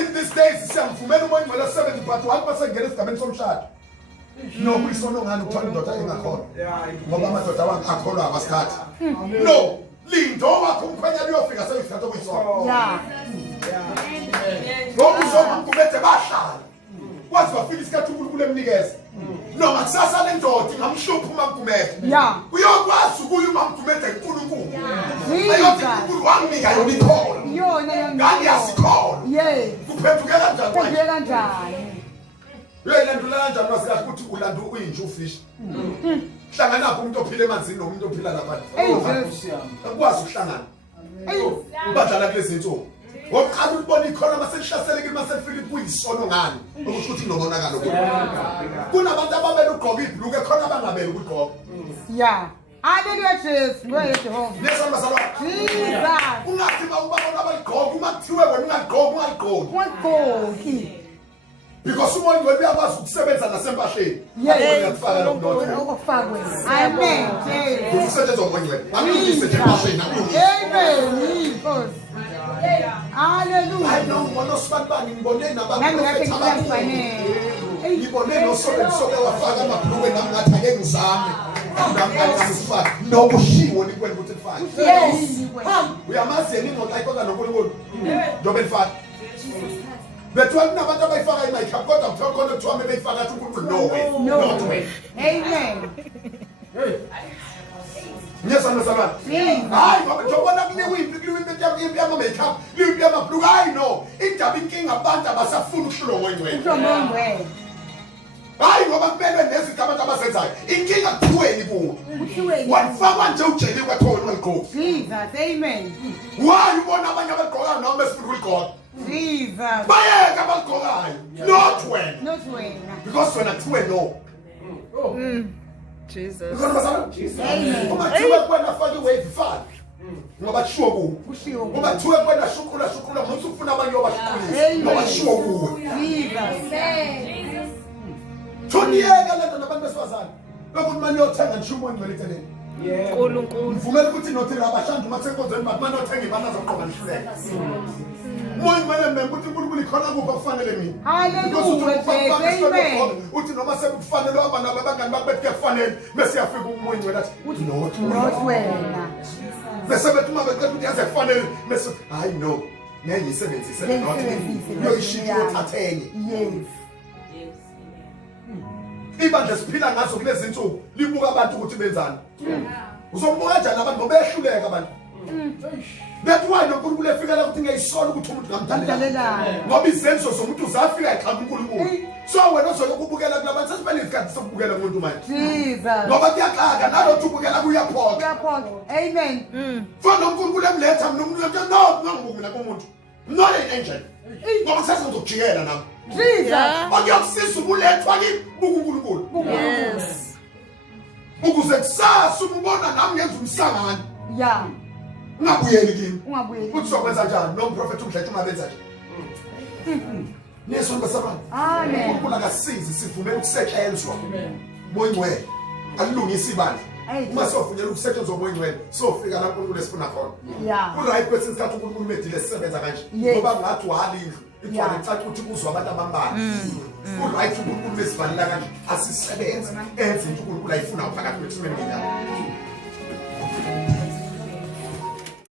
In these days, no, we saw no one turn daughter in a call. Mama daughter one a call our start. No, Lindo accompany your figure so it's not we saw. Don't so kumete basha. What's your feelings got to bulem niggas? No, Maxasa and daughter, I'm sure Puma Kume. Yeah. We all was to go you mam to make a Kuruku. I don't think one nigga you be called. You're not called. Yay. To pay together. Wena ndulanja ngasika ukuthi ulanda uyinju fish. Hlangana lapho umuntu ophila emanzini nomuntu ophila lapha. Akwazi ukuhlangana. Badlala kulezi zinto. Ngokuqala ukubona ikhona masehlasele kimi masefika kuyisono ngani ukuthi nobonakala ukuthi. Kunabantu ababele ugqoka ibhluku ekhona abangabele ukugqoka. Yeah. Hallelujah Jesus. Glory to home. Nesamba salwa. Jesus. Ungathi bawubona abayigqoka uma kuthiwe wena ungagqoka ungagqoki. Because someone will be able to seven and assemble shade. Yes, amen. Hallelujah. I don't want to spend money in Bonnet. No, she won't even put it fine. Yes, we are not saying what I got a no fat. But what about my father? I have got a talk on the tour. My father to no way. Amen. Yes, I'm a I know. It's a big king about a food show way. I know a better than this. Come about inside. In king of two anymore. One farmer don't change what told one go. Jesus, amen. Why you want to have a call on numbers for record? Jesus. Not when. Because when a twin, no. Jesus. Amen. When I find a way to find. No, but sure. When I took when I shukula, Musufuna, no, sure. Jesus. Tony, I let the bandits was on. No good man, your tongue and shoe one military. Yeah. Fumel put in no Tirabashan to Masako, but man not taking manners of common flex. One man and put the corner of family. Hallelujah. Amen. Put in a massive funnel up and a bag and back get funny. Messi, I feel going with that. Not well. The 7 months as a funnel. I know. Now you said it. He said, no, she won't attain. Yes. Even the spiller has to listen to Limuga Bantu Tibezan. Uzomboja nabantu behluleka abantu. That's why no good will figure out thing I saw to Namtalela. No be sense of some to Zafia Kabuku. So when also you book at the suspended cat some together to my Jesus. Nobody another two together we are pork. Amen. For no good will let them no not an engine. No sense to cheer now. Jesus. But your sister will let Bugu. Yes. Bugu said, Sir, Sumubona, I'm here from Saman. Yeah. Not we again. Put some message on. No prophet to check my message. Nesonto sabantu. Amen. uNkulunkulu akasizi sivumela ukusetshenzwa moya ngcwele. Alungisa ibandla. Uma sovunyelwa ukusetshenzwa moya ngcwele sofika lapho uNkulunkulu esifuna khona. Right kwesinye isikhathi uNkulunkulu medile sisebenza kanje. Ngoba ngathi uhalindlu ithwala ecaca ukuthi kuzwa abantu abambalwa. Right uNkulunkulu besivalela kanje asisebenza enze into uNkulunkulu ayifuna phakathi kwethu mina.